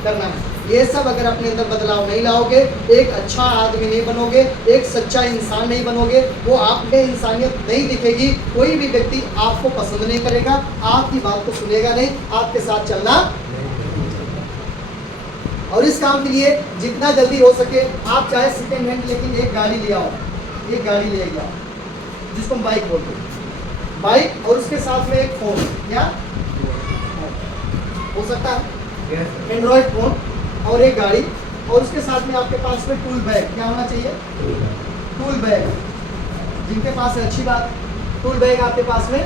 करना है। ये सब अगर अपने अंदर बदलाव नहीं लाओगे, एक अच्छा आदमी नहीं बनोगे, एक सच्चा इंसान नहीं बनोगे, वो आप में इंसानियत नहीं दिखेगी, कोई भी व्यक्ति आपको पसंद नहीं करेगा, आपकी बात को सुनेगा नहीं, आपके साथ चलना। और इस काम के लिए जितना जल्दी हो सके आप चाहे सेकेंड हैंड, लेकिन एक गाड़ी ले आओ, एक गाड़ी ले आओ जिसको हम बाइक बोलते हैं, बाइक, और उसके साथ में एक फोन, क्या हो सकता है, एंड्रॉयड फोन और एक गाड़ी, और उसके साथ में आपके पास में टूल बैग, क्या होना चाहिए? Tool bag. जिनके पास है अच्छी बात, टूल बैग आपके पास में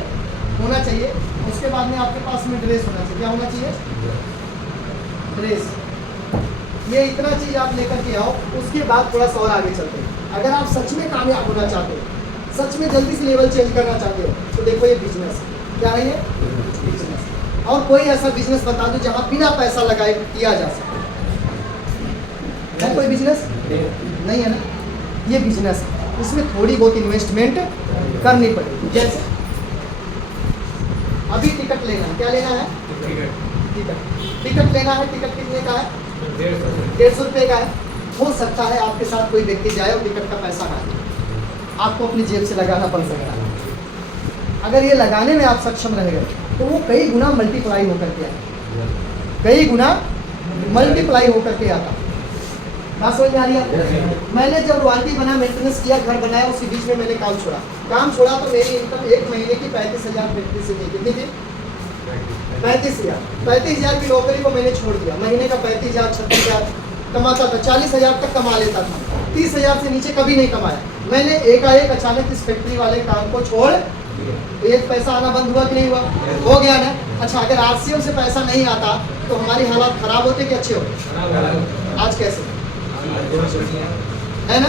होना चाहिए। उसके बाद में आपके पास में ड्रेस होना चाहिए, क्या होना चाहिए? ड्रेस। ये इतना चीज आप लेकर के आओ। उसके बाद थोड़ा सा और आगे चलते हैं। अगर आप सच में कामयाब होना चाहते हो, सच में जल्दी से लेवल चेंज करना चाहते हो, तो देखो ये बिजनेस, क्या है ये? बिजनेस। और कोई ऐसा बिजनेस बता दो जहाँ बिना पैसा लगाए किया जा सके, है कोई बिजनेस? नहीं है ना? ये बिजनेस है, इसमें थोड़ी बहुत इन्वेस्टमेंट करनी पड़ेगी। जैसे अभी टिकट लेना है, क्या लेना है? टिकट लेना है। टिकट कितने का है? 150 रुपये का है। हो सकता है आपके साथ कोई व्यक्ति जाए और टिकट का पैसा ना दे, आपको अपनी जेब से लगाना पड़ सकता है। अगर ये लगाने में आप सक्षम रह गए तो वो कई गुना मल्टीप्लाई होकर के आए, कई गुना मल्टीप्लाई होकर के आता। बात समझ में आ रही है? मैंने जब रॉयल्टी बना, मेंटेनेंस किया, घर बनाया, उसी बीच में मैंने काम छोड़ा। काम छोड़ा तो मेरी इनकम एक महीने की 35,000 फैक्ट्री से थी। कितनी थी? 35,000। 35,000 की नौकरी को मैंने छोड़ दिया। महीने का 35,000 36,000 कमाता था, 40,000 तक कमा लेता था, 30,000 से नीचे कभी नहीं कमाया। मैंने एकाएक अचानक इस फैक्ट्री वाले काम को छोड़, एक पैसा आना बंद हुआ कि नहीं हुआ? हो गया ना। अच्छा, अगर आरसीएम से पैसा नहीं आता तो हमारी हालात खराब होते कि अच्छे होते? आज कैसे है ना?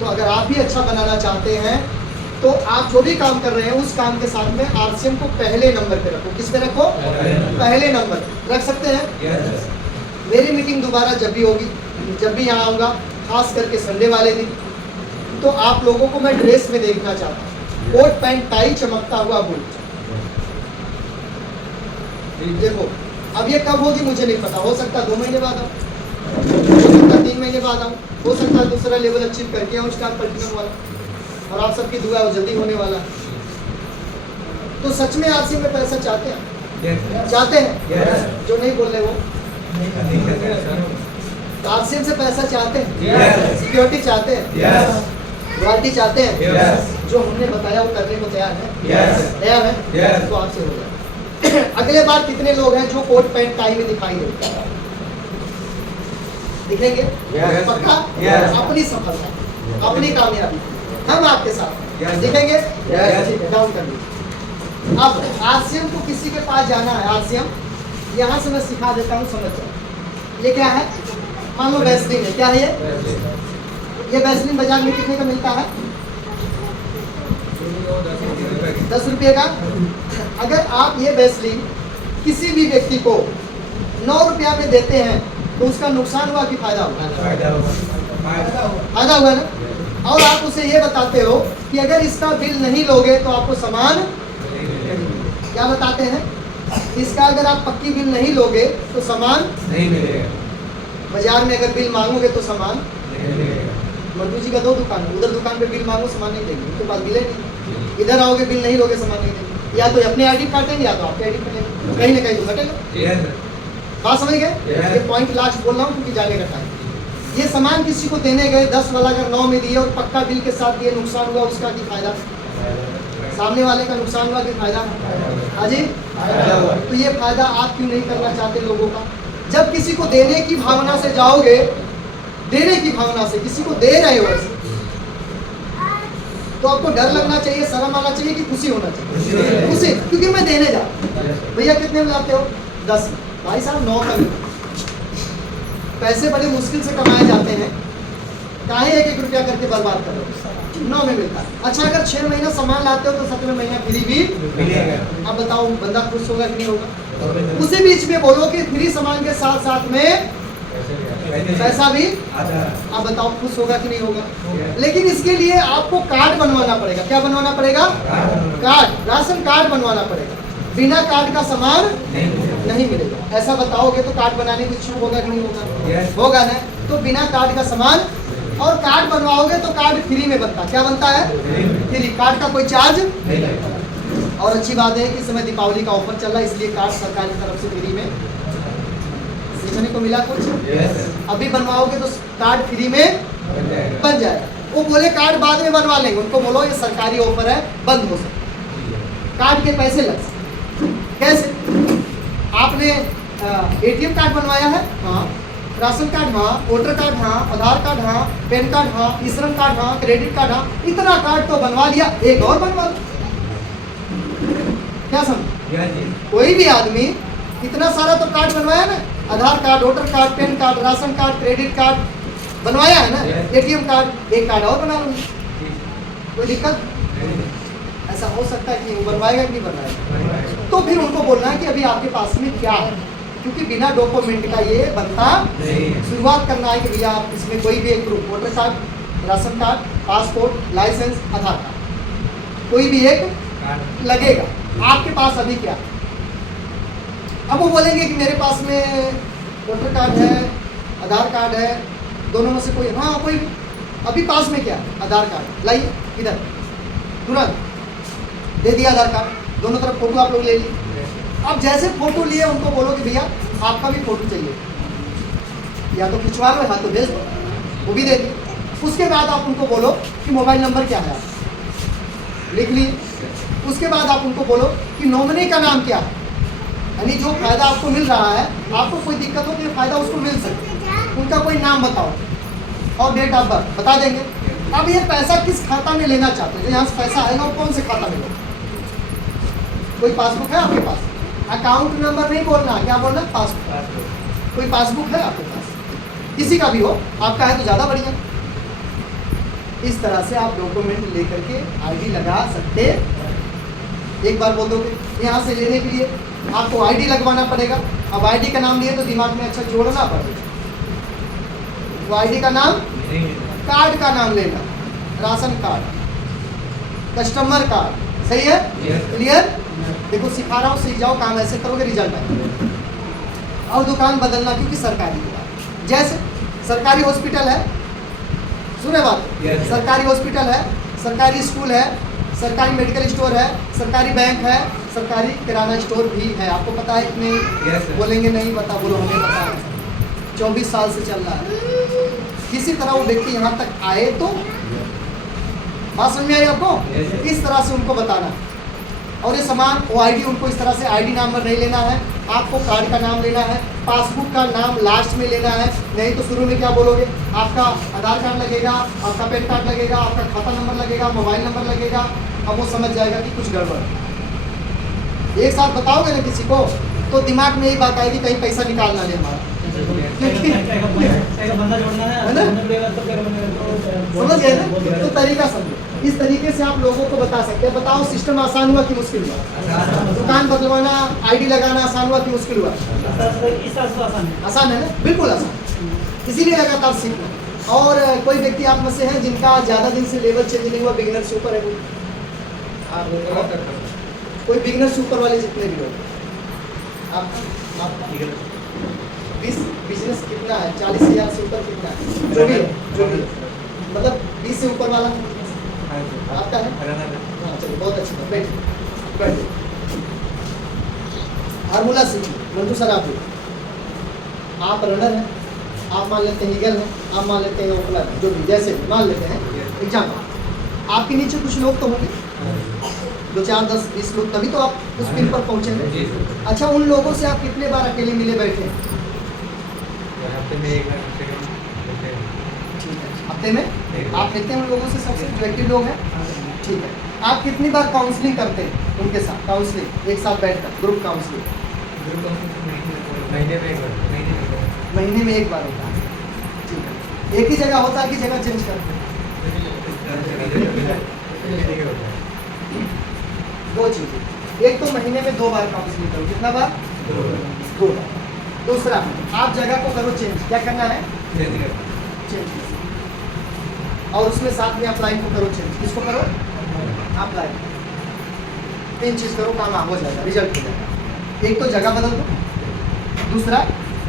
तो अगर आप भी अच्छा बनाना चाहते हैं तो आप जो भी काम कर रहे हैं उस काम के साथ में आरसीएम को पहले नंबर पे रखो। किस पे रखो? पहले नंबर रख सकते हैं। मेरी मीटिंग दोबारा जब भी होगी, जब भी यहाँ आऊँगा, खास करके संडे वाले दिन, तो आप लोगों को मैं ड्रेस में देखना चाहता हूँ, कोट पैंट टाई, चमकता हुआ बूट। देखो अब ये कब होगी मुझे नहीं पता, हो सकता 2 महीने बाद आऊँ, हो सकता 3 महीने बाद आऊँ, हो सकता है दूसरा लेवल अचीव करके आऊँ स्टार प्लैटिनम वाला, और आप सबकी दुआ है जल्दी होने वाला। तो सच में आरसीएम में पैसा चाहते हैं? चाहते हैं? जो नहीं बोल रहे वो आरसीएम से पैसा चाहते हैं? सिक्योरिटी चाहते हैं? रॉयल्टी चाहते हैं? जो हमने बताया वो करने को तैयार है? तैयार है? तो आपसे हो जाए। अगले बार कितने लोग हैं जो कोट पैंट टाई में दिखाई देते हैं? दिखेंगे? पक्का? अपनी सफलता, अपनी कामयाबी हम आपके साथ दिखेंगे। ठीक है, डाउन कर लीजिए। अब आरसीएम को किसी के पास जाना है, आरसीएम यहाँ से मैं सिखा देता हूँ, समझ जाओ। ये क्या है? मान लो वैसलीन है। क्या है ये वैसलीन बाजार में कितने का मिलता है? 10 रुपये का। अगर आप ये वैसलीन किसी भी व्यक्ति को 9 रुपया में देते हैं तो उसका नुकसान हुआ कि फायदा हुआ? फायदा हुआ ना। और आप उसे ये बताते हो कि अगर इसका बिल नहीं लोगे तो आपको सामान क्या बताते हैं? इसका अगर आप पक्की बिल नहीं लोगे तो सामान नहीं मिलेगा। बाजार में अगर बिल मांगोगे तो सामान नहीं मिलेगा। मधु जी का 2 दुकान है, उधर दुकान पे बिल मांगो सामान नहीं देंगे, उनके पास बिल नहीं। इधर आओगे बिल नहीं लोगे सामान नहीं देंगे, या तो अपने आईडी काटेंगे या तो आपके आईडी काटेंगे, कहीं ना कहीं तो घटेगा। बात समझ गए? ये पॉइंट लास्ट बोल रहा हूँ क्योंकि जाने का टाइम। ये सामान किसी को देने गए 10 वाला अगर 9 में दिए और पक्का बिल के साथ दिए, नुकसान हुआ उसका कि फायदा? सामने वाले का नुकसान हुआ कि फायदा? हाँ जी, तो ये फायदा आप क्यों नहीं करना चाहते लोगों का? जब किसी को देने की भावना से जाओगे, देने की भावना से किसी को दे रहे हो ऐसे, तो आपको डर लगना चाहिए, शर्म आना चाहिए कि खुशी होना चाहिए? खुशी, क्योंकि मैं देने जा। भैया कितने में लाते हो? 10। भाई साहब 9 का मिलता। पैसे बड़े मुश्किल से कमाए जाते हैं, काहे 1-1 रुपया करके बर्बाद कर रहे हो? 9 में मिलता है। अच्छा अगर 6 महीना सामान लाते हो तो 7वें महीना फ्री भी मिलेगा। अब बताओ बंदा खुश होगा कि नहीं होगा? उसी बीच में बोलो कि फ्री सामान के साथ साथ में पैसा भी, आप बताओ खुश होगा कि नहीं होगा? लेकिन इसके लिए आपको कार्ड बनवाना पड़ेगा। क्या बनवाना पड़ेगा? कार्ड, राशन कार्ड बनवाना पड़ेगा। बिना कार्ड का सामान नहीं मिलेगा। ऐसा बताओगे तो कार्ड बनाने की इच्छुक होगा कि नहीं होगा? होगा ना। तो बिना कार्ड का सामान, और कार्ड बनवाओगे तो कार्ड फ्री में बनता। क्या बनता है? फ्री। कार्ड का कोई चार्ज नहीं। और अच्छी बात है कि इस समय दीपावली का ऑफर चल रहा है, इसलिए कार्ड सरकार की तरफ से फ्री में सीखने को मिला कुछ। अभी बनवाओगे तो कार्ड फ्री में बन जाएगा। वो बोले कार्ड बाद में बनवा लेंगे, उनको बोलो ये सरकारी ऑफर है, बंद हो सकता, कार्ड के पैसे लग सकते। कैसे? आपने एटीएम कार्ड बनवाया है? हाँ। राशन कार्ड हाँ, वोटर कार्ड हाँ, आधार कार्ड हाँ, पैन कार्ड हाँ, ई श्रम कार्ड हाँ, क्रेडिट कार्ड हाँ, इतना कार्ड तो बनवा लिया, एक और बनवा लो। क्या समझ? कोई भी आदमी इतना सारा तो कार्ड बनवाया ना, Aadhaar card, voter card, PAN card, ration card, credit card बनवाया है ना, एटीएम कार्ड, एक कार्ड और बना लो। कोई दिक्कत? ऐसा हो सकता है कि वो बनवाएगा कि नहीं बनवाएगा? तो फिर उनको बोलना है कि अभी आपके पास में क्या है, क्योंकि बिना डॉक्यूमेंट का ये बनता नहीं। शुरुआत करना है कि भैया आप इसमें कोई भी एक proof, voter card, ration card, passport, licence, Aadhaar card, कोई भी एक लगेगा। आपके पास अभी क्या? अब वो बोलेंगे कि मेरे पास में वोटर कार्ड है, आधार कार्ड है, दोनों में से कोई, हाँ कोई। अभी पास में क्या? आधार कार्ड लाइए इधर, तुरंत दे दिया आधार कार्ड, दोनों तरफ फोटो आप लोग ले लिए। अब जैसे फोटो लिए उनको बोलो कि भैया आपका भी फोटो चाहिए, या तो खिंचवा लो या तो भेज दो, वो भी दे दिए। उसके बाद आप उनको बोलो कि मोबाइल नंबर क्या है, लिख लिए। उसके बाद आप उनको बोलो कि नॉमिनी का नाम क्या है, यानी जो फायदा आपको मिल रहा है, आपको कोई दिक्कत हो तो फायदा उसको मिल सके, उनका कोई नाम बताओ और डेट ऑफ बर्थ बता देंगे। अब ये पैसा किस खाता में लेना चाहते हैं? यहाँ से पैसा आएगा और कौन से खाता में लेगा? कोई पासबुक है आपके पास? अकाउंट नंबर नहीं बोलना, क्या बोलना? पासबुक। कोई पासबुक है आपके पास? किसी का भी हो, आपका है तो ज़्यादा बढ़िया। इस तरह से आप डॉक्यूमेंट लेकर के आईडी लगा सकते। एक बार बोल दोगे यहाँ से लेने के लिए आपको आईडी लगवाना पड़ेगा। अब आईडी का नाम लिए तो दिमाग में अच्छा जोड़ना पड़ेगा। वो आईडी का नाम, कार्ड का नाम लेना, राशन कार्ड, कस्टमर कार्ड, सही है? क्लियर? देखो सिखा रहा हूँ, सीख जाओ, काम ऐसे करोगे रिजल्ट आएगा। और दुकान बदलना, क्योंकि सरकारी दुकान, जैसे सरकारी हॉस्पिटल है, सुने बात, सरकारी हॉस्पिटल है, सरकारी स्कूल है, सरकारी मेडिकल स्टोर है, सरकारी बैंक है, सरकारी किराना स्टोर भी है। आपको पता है कि नहीं? बोलेंगे नहीं पता, बोलो हमें पता है, 24 साल से चल रहा है। किसी तरह वो व्यक्ति यहाँ तक आए तो बात समझ में आई आपको? इस तरह से उनको बताना। और ये सामान वो आईडी, उनको इस तरह से आईडी नंबर नहीं लेना है, आपको कार्ड का नाम लेना है, पासबुक का नाम लास्ट में लेना है। नहीं तो शुरू में क्या बोलोगे? आपका आधार कार्ड लगेगा, आपका पैन कार्ड लगेगा, आपका खाता नंबर लगेगा, मोबाइल नंबर लगेगा। अब वो समझ जाएगा कि कुछ गड़बड़। एक साथ बताओगे ना किसी को तो दिमाग में यही बात आएगी कहीं पैसा निकालना नहीं हमारा। समझ गए ना? तो तरीका समझो, इस तरीके से आप लोगों को बता सकते हैं। बताओ सिस्टम आसान हुआ कि मुश्किल हुआ? दुकान बदलवाना, आईडी लगाना आसान हुआ कि मुश्किल हुआ? आसान है ना, बिल्कुल आसान। इसीलिए लगातार सीखो। और कोई व्यक्ति आप में से है जिनका ज़्यादा दिन से लेवल चेंज नहीं हुआ, बिगिनर से ऊपर है कोई? कोई बिगिनर से ऊपर वाले जितने भी लोग, आपका बिजनेस कितना है? 40,000 से ऊपर कितना है? जो भी है मतलब 20 से ऊपर वाला आपका है? हाँ चलो, बहुत अच्छी बात। बैठिए। फार्मूला सीखिए। मंटू सर आप रनर हैं, आप मान लेते हैं ईगल है, आप मान लेते हैं ओपनर है, जो भी जैसे भी मान लेते हैं एग्जाम्पल। आपके नीचे कुछ लोग तो होंगे, 2, 4, 10, 20 लोग, तभी तो आप उस पिन पर पहुंचेंगे। अच्छा, उन लोगों से आप कितने बार अकेले मिले बैठे? हफ्ते में एक बार। ठीक है, हफ्ते में आप मिलते हैं उन लोगों से, सबसे जो एक्टिव लोग हैं? ठीक है। आप कितनी बार काउंसलिंग करते हैं उनके साथ? काउंसलिंग एक साथ बैठकर, ग्रुप काउंसलिंग महीने में एक बार होता है। ठीक है। एक ही जगह होता है कि जगह चेंज करते हैं? दो चीजें, एक तो महीने में 2 बार काउंसलिंग करो। कितना बार? 2 बार। दूसरा, आप जगह को करो चेंज। क्या करना है? चेंज। और उसमें साथ में अपलाइन को करो चेंज। किसको करो? अपलाइन। 3 चीज करो, काम हो जाएगा, रिजल्ट हो जाएगा। एक तो जगह बदल दो, दूसरा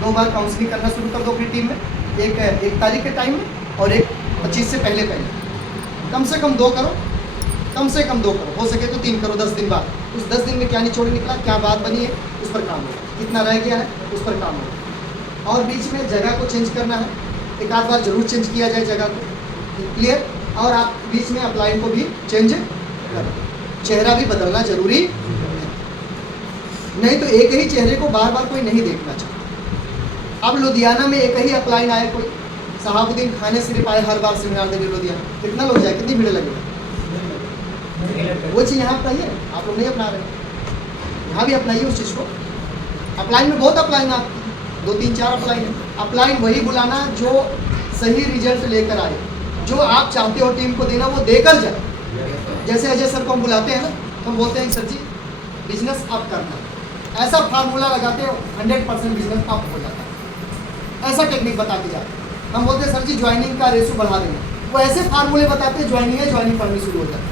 2 बार काउंसलिंग करना शुरू कर दो अपनी टीम में, एक तारीख के टाइम में और एक 25 से पहले। कम से कम 2 करो, कम से कम 2 करो, हो सके तो 3 करो 10 दिन बाद। उस 10 दिन में क्या निचोड़ निकला, क्या बात बनी है, उस पर काम हो, कितना रह गया है उस पर काम हो। और बीच में जगह को चेंज करना है, एक आध बार जरूर चेंज किया जाए जगह को, क्लियर। और आप बीच में अपलाइन को भी चेंज करो, चेहरा भी बदलना जरूरी है, नहीं तो एक ही चेहरे को बार बार कोई नहीं देखना चाहता। अब लुधियाना में एक ही अपलाइन आए, कोई सहाबुद्दीन खाने सिर्फ आए हर बार सेमिनार देने लुधियाना, कितना लोग जाए, कितनी भीड़ लगेगी? वो चीज़ यहाँ अपनाइए, आप लोग नहीं अपना रहे, यहाँ भी अपनाइए उस चीज़ को। अपलाइन में बहुत अपलाइन, आप 2, 3, 4 अपलाइन है। अपलाइन वही बुलाना जो सही रिजल्ट लेकर आए, जो आप चाहते हो टीम को देना वो देकर जाए। जैसे अजय सर को हम बुलाते हैं ना, तो हम बोलते हैं सर जी बिजनेस अप करना है, ऐसा फार्मूला लगाते हो 100% बिजनेस अप हो जाता है। ऐसा टेक्निक बता के जाते हैं। हम बोलते हैं सर जी ज्वाइनिंग का रेशो बढ़ा देंगे, वो ऐसे फार्मूले बताते हैं, ज्वाइनिंग पढ़नी शुरू हो जाती है।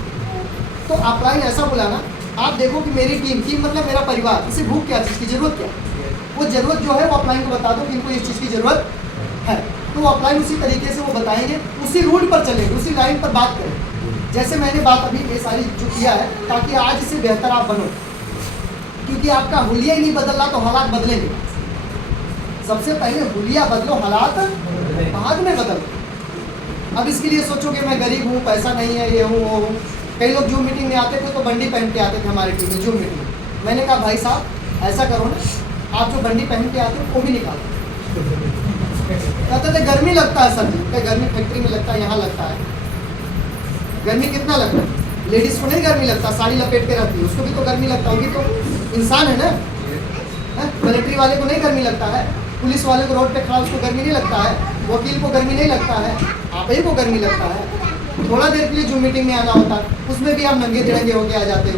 तो अपलाइन ऐसा बुलाना, आप देखो कि मेरी टीम मतलब मेरा परिवार, इसे भूख क्या चीज़ की जरूरत क्या है, वो जरूरत जो है वो अपलाइन को बता दो कि इनको इस चीज़ की जरूरत है, तो वो अपलाइन उसी तरीके से वो बताएंगे, उसी रूट पर चलेंगे, उसी लाइन पर बात करेंगे। जैसे मैंने बात अभी ये सारी जो किया है, ताकि आज से बेहतर आप बनो, क्योंकि आपका हुलिया ही नहीं बदल रहा तो हालात बदलेंगे। सबसे पहले हुलिया बदलो, हालात बाद में बदलो। अब इसके लिए सोचोगे मैं गरीब हूँ, पैसा नहीं है, ये हूँ वो हूँ। कई लोग जूम मीटिंग में आते थे तो बंडी पहन के आते थे हमारी टीम में जूम मीटिंग में। मैंने कहा भाई साहब ऐसा करो ना, आप जो बंडी पहन के आते हो वो भी निकालो। कहते थे गर्मी लगता है सर जी, क्या गर्मी फैक्ट्री में लगता है, यहाँ लगता है। गर्मी कितना लगता है? लेडीज़ को नहीं गर्मी लगता, साड़ी लपेट के रहती है, उसको भी तो गर्मी लगता होगी, तो इंसान है ना। मिलिट्री वाले को नहीं गर्मी लगता है, पुलिस वाले को रोड पे खड़ा उसको गर्मी नहीं लगता है, वकील को गर्मी नहीं लगता है, आप ही को गर्मी लगता है। थोड़ा देर के लिए जूम मीटिंग में आना होता है, उसमें भी आप नंगे तिरंगे होके आ जाते हो।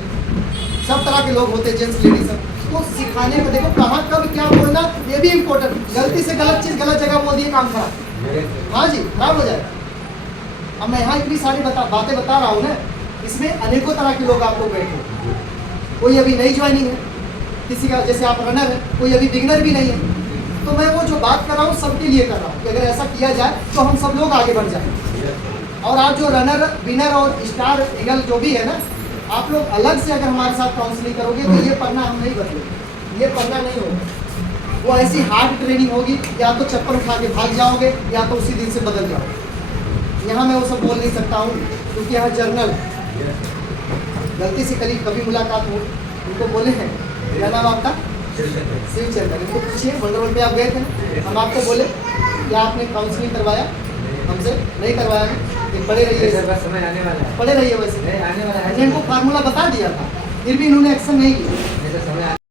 सब तरह के लोग होते हैं, जेंट्स लेडीज सब। तो सिखाने को देखो कहाँ कब क्या बोलना, ये भी इम्पोर्टेंट। गलती से गलत चीज़ गलत जगह बोल दिए, काम खराब। हाँ जी, खराब हो जाएगा। अब मैं यहाँ इतनी सारी बातें बता रहा हूँ ना, इसमें अनेकों तरह के लोग आप लोग बैठे, कोई अभी नई ज्वाइनिंग है, किसी का जैसे आप रनर है, कोई अभी बिगनर भी नहीं है। तो मैं वो जो बात कर रहा हूँ सबके लिए कर रहा हूँ कि अगर ऐसा किया जाए तो हम सब लोग आगे बढ़ जाएंगे। और आप जो रनर, विनर और स्टार ईगल जो भी है ना, आप लोग अलग से अगर हमारे साथ काउंसलिंग करोगे तो ये पढ़ना हम नहीं बदलेंगे, ये पढ़ना नहीं होगा। वो ऐसी हार्ड ट्रेनिंग होगी, या तो चप्पल उठा के भाग जाओगे या तो उसी दिन से बदल जाओगे। यहाँ मैं वो सब बोल नहीं सकता हूँ क्योंकि यहाँ जर्नल गलती से कभी मुलाकात हो, उनको बोले हैं क्या नाम आपका? शिवचंद्र। इनको पूछिए वंडरवल पे आप गए थे ना, हम आपको बोले क्या आपने काउंसलिंग करवाया? हमसे नहीं करवाया ना, पढ़े रहिए, समय आने वाला है, पढ़े रहिए। वैसे आने वाला है, इनको फार्मूला बता दिया था, फिर भी इन्होंने एक्शन नहीं किया।